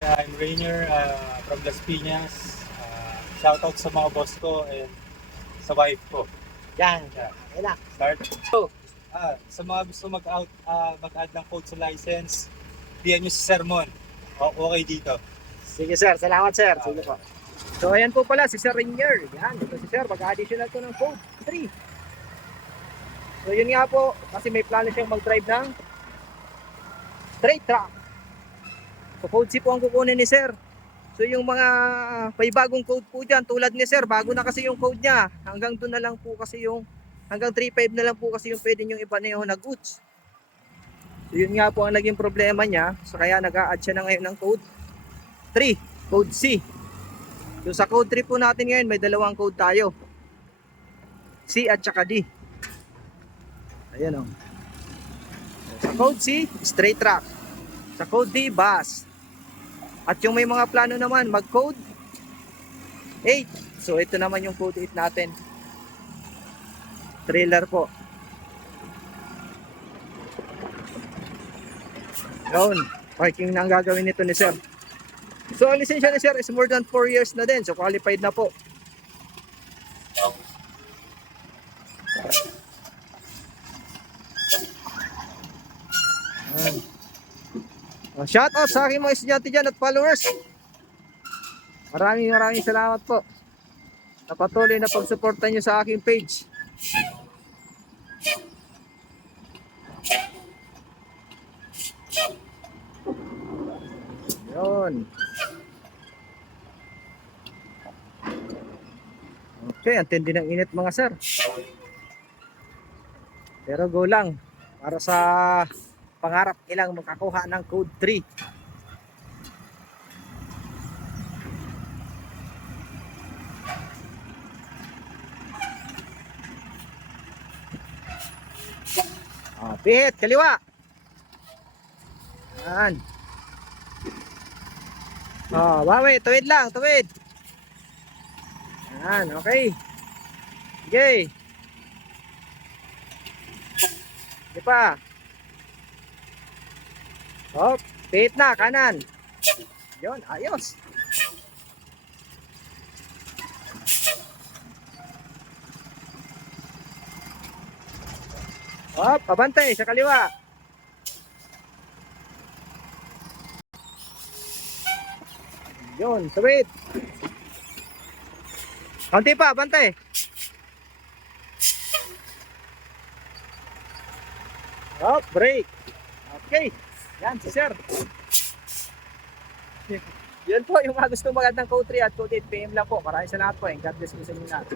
I'm Rainier from Las Piñas. Shoutout sa mga boss ko and sa wife ko. Yan. Yeah. Okay na. Start. Sa mga gusto mag-add ng code sa license, PM nyo si Sermon. Okay dito. Sige sir, salamat sir. Sige po. So ayan po pala si Sir Rainier. Yan, ito si Sir. Mag-additional to ng code 3. So yun nga po, kasi may plano siyang mag-drive ng straight truck. So code C po ang kukunin ni Sir. So yung mga may bagong code po dyan, tulad ni Sir, bago na kasi yung code niya. Hanggang doon na lang po kasi yung, hanggang 3.5 na lang po kasi yung pwede yung iba na yung nag-goods. So yun nga po ang naging problema niya. So kaya nag-a-add siya na ngayon ng code 3, code C. So sa code 3 po natin ngayon, may dalawang code tayo. C at saka D. Ayan o. Sa code C, straight track. Sa code D, bus. At yung may mga plano naman, mag-code 8. So ito naman yung code 8 natin. Trailer po. Yun. Parking na ang gagawin nito ni Sir. So ang lisensya ni Sir is more than 4 years na din. So qualified na po. Shout out sa aking mga estudyante dyan at followers. Maraming salamat po na patuloy na pagsuporta nyo sa aking page. Yun. Okay, ang tindi ng init mga sir. Pero go lang. Para sa pangarap ilang makakuha ng code 3. Pihit, kaliwa. Yan. Bawi, tuwid lang, tuwid. Yan, okay. Sige. Di pa. Hop, pihit na, kanan. Yun, ayos. Hop, pabantay sa kaliwa. Yun, tuwid. Konti pa, bantay. Hop, break. Okay. Yan, si Sir. Yan po yung mga gusto magandang code 3 at code 8 PM lang po. Maraming salamat po. God bless po sa inyo lahat.